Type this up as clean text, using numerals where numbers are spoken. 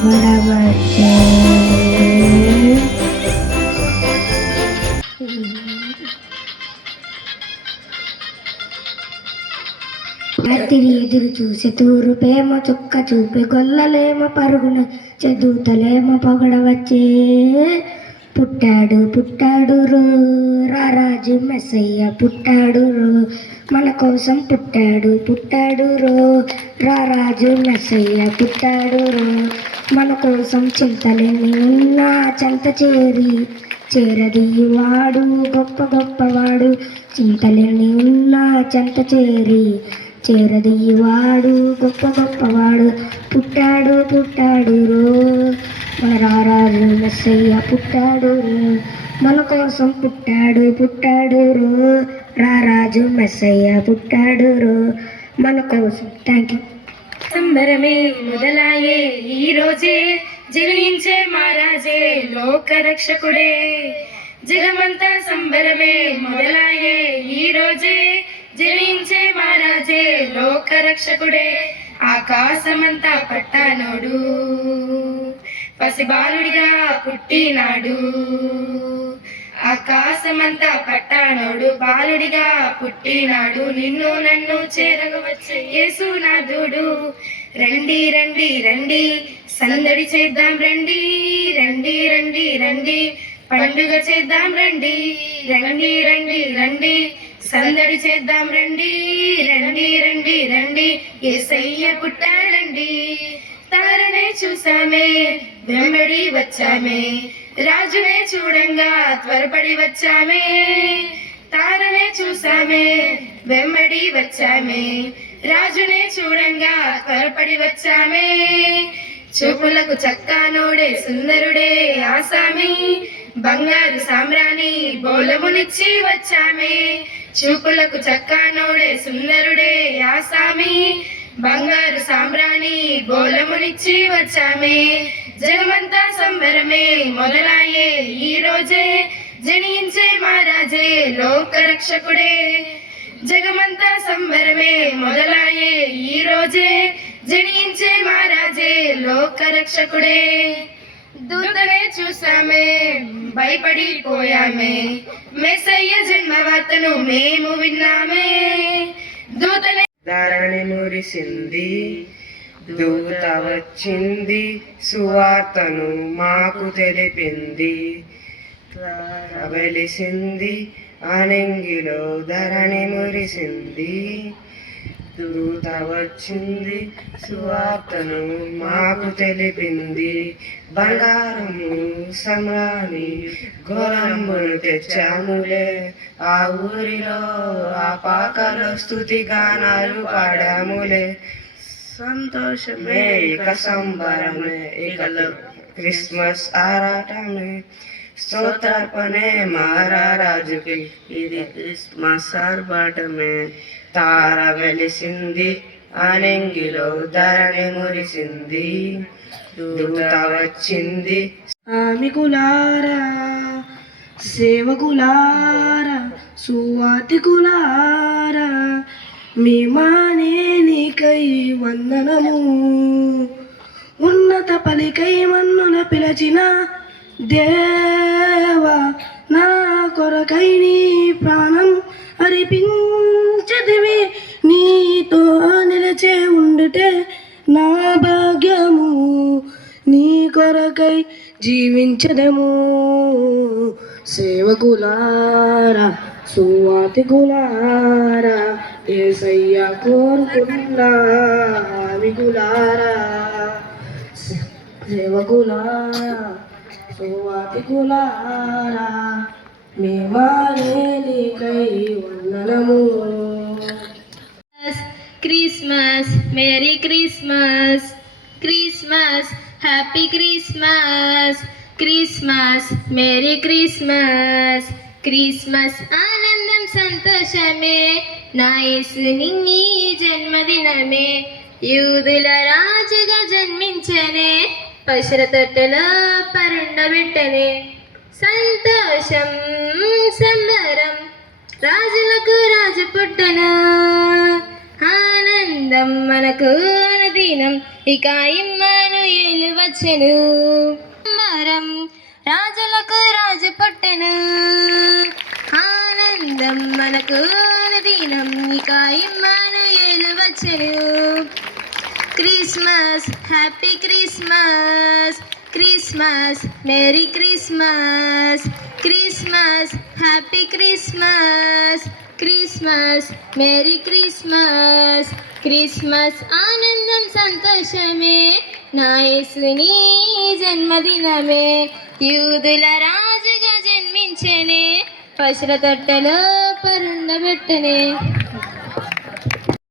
పొగడవచ్చే. రాత్రి ఎదురు చూసే తూరుపేమో చుక్క చూపే గొల్లలేమో పరుగున చదువుతలేమో పొగడవచ్చే. పుట్టాడు పుట్టాడు రో రారాజు మెస్సయ్య పుట్టాడు రో, మన కోసం పుట్టాడు పుట్టాడు రో రారాజు మెస్సయ్య పుట్టాడు రో, మన కోసం చింతలేని ఉన్న చెంత చేరదీయువాడు గొప్ప గొప్పవాడు, చింతలేని ఉన్న చెంత చేరదీయువాడు గొప్ప గొప్పవాడు. పుట్టాడు పుట్టాడు రో మన రారాజు మెస్సయ్య పుట్టాడు రో, మన కోసం పుట్టాడు పుట్టాడు రో రారాజు మెస్సయ్య పుట్టాడు రో, మన కోసం. Thank you. సంబరమే మొదలాయే ఈ రోజే, జనించే మహారాజే లోకరక్షకుడే. జగమంతా సంబరమే మొదలాయే ఈ రోజే, జనించే మహారాజే లోకరక్షకుడే. ఆకాశమంతా పట్టానోడు పసిబాలుడిగా పుట్టినాడు, ఆకాశమంతా పట్టానోడు బాలుడిగా పుట్టినాడు. నిన్ను నన్ను చేరగవచ్చే యేసునాథుడు. రండి రండి రండి సందడి చేద్దాం రండి, రండి రండి రండి పండుగ చేద్దాం రండి, రండి రండి రండి సందడి చేద్దాం రండి, రండి రండి రండి యేసయ్య పుట్టాడండి. తారనే చూసామే వెంబడి వచ్చామే, రాజునే చూడంగా త్వరపడి వచ్చామే. తారనే చూసామే వెంబడి వచ్చామే, రాజునే చూడంగా త్వరపడి వచ్చామే. చూపులకు చక్కానోడే సుందరుడే ఆసామి, బంగారు సామ్రాణి బోలమునిచ్చి వచ్చామే. చూపులకు చక్కానోడే సుందరుడే ఆసామి, బంగారు సామ్రాణి బోలమునిచ్చి వచ్చామే. జగమంతా సంబరమే మొదలాయే ఈ రోజే, జనించే మహారాజే లోకరక్షకుడే. జగమంతా సంబరమే మొదలాయే ఈ రోజే, జనించే మహారాజే లోకరక్షకుడే. దూతనే చూసామే భయపడిపోయామే, మెస్సయ్య జన్మవార్తను మేము విన్నామే. దూతనే ధరణి మురిసింది, దూత వచ్చింది, సువార్తను మాకు తెలిపింది. వెలిసింది ఆనంగిలో ధరణి మురిసింది, దూత వచ్చింది, సువార్తను మాకు తెలిపింది. బంగారము సమ్రాణి గోరంబును తెచ్చాములే, ఆ ఊరిలో ఆ పాకలో స్తుతి గానాలు పాడాములే. సంతోషమే ఇక సంబరమే ఇక క్రిస్మస్ ఆరాటమే, స్తోత్రార్పణే మహారాజుకి ఇది క్రిస్మస్ ఆర్భాటమే. తార వెలిసింది ఆనంగిలో ధరణి మురిసింది, దూత వచ్చింది. ఆమికులారా సేవకులారా సువాతికులారా, మేమానే నీకై వందనము. ఉన్నత పలికై మన్నుల పిలచిన దేవా, నా కొరకై నీ ప్రాణం అర్పించదివి. నీతో నిలిచే ఉండుటే నా భాగ్యము, నీ కొరకై జీవించదము. సేవకులారా సువాతికులారా, యేసయ్య కోరుకున్నా మిగులారా. సేవకులారా సువాతికులారా, మేమానే నీకై వందనము. Christmas merry Christmas, Christmas happy Christmas, Christmas merry Christmas. Christmas ఆనందం సంతోషమే, నా యేసుని నీ జన్మదినమే. యూదుల రాజుగా జన్మించనే, పశుల తొట్టెలో పరుండబెట్టనే. సంతోషం సంబరం రాజులకు రాజు పుట్టెను, ఆనందం మనకు అనుదినం ఇక ఇమ్మానుయేలు వచ్చెను మరం రాజులకు రాజు పుట్టెను ఆనందం మనకు అనుదినం ఇక ఇమ్మానుయేలు వచ్చెను Christmas happy Christmas Christmas merry Christmas Christmas happy Christmas Christmas merry Christmas Christmas ఆనందం సంతోషమే నా యేసుని జన్మదినమే యూదుల రాజుగా జన్మించెనే పశుల తొట్టెలో పరుండబెట్టనే